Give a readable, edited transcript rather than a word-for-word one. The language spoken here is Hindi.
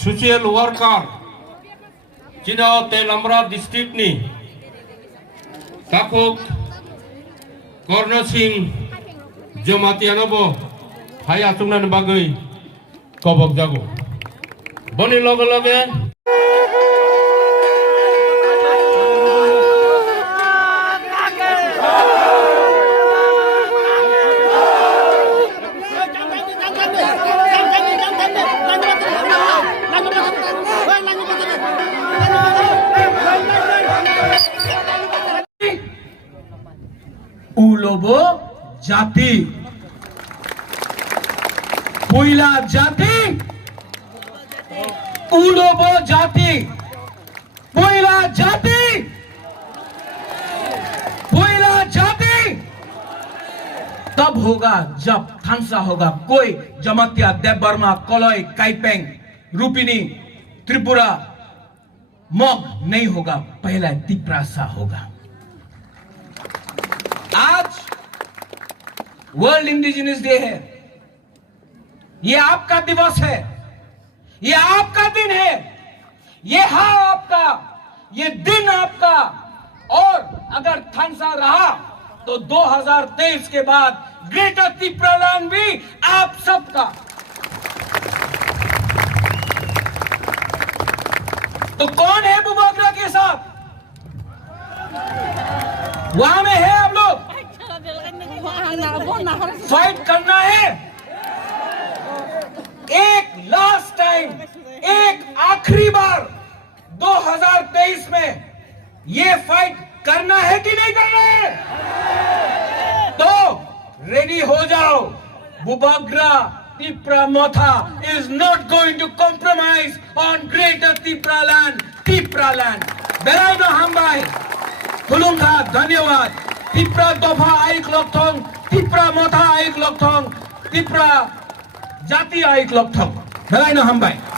social worker Cina Telambra district ni takut Korno Singh Jomatianobo Haya Tungnan Bagai Kobok Jago Boni logo-logo Ulobo Jati Puila Jati Ulobo Jati Puila Jati Puila Jati तब होगा जब थांसा होगा कोई जमातिया देवबर्मा कोलोई काइपेंग रूपिनी त्रिपुरा मग नहीं होगा पहला तिप्रासा होगा आज वर्ल्ड इंडिजिनस डे है ये आपका दिवस है ये आपका दिन है ये आपका ये दिन आपका और अगर थांसा रहा तो 2023 के बाद ग्रेटर त्रिपुरालैंड भी आप सबका तो कौन है बुबागरा के साथ वहां में है आप लोग फाइट करना है एक लास्ट टाइम एक आखिरी बार 2023 में ये फाइट करना है कि नहीं करना है तो रेडी हो जाओ Bubagra Tripura Motha is not going to compromise on greater Tripuraland Beraino Hambai Hulunga धन्यवाद Tripura Dofa Aik Lokthong Tripura Motha Aik Lokthong Tripura Jati Aik Lokthong Beraino Hambai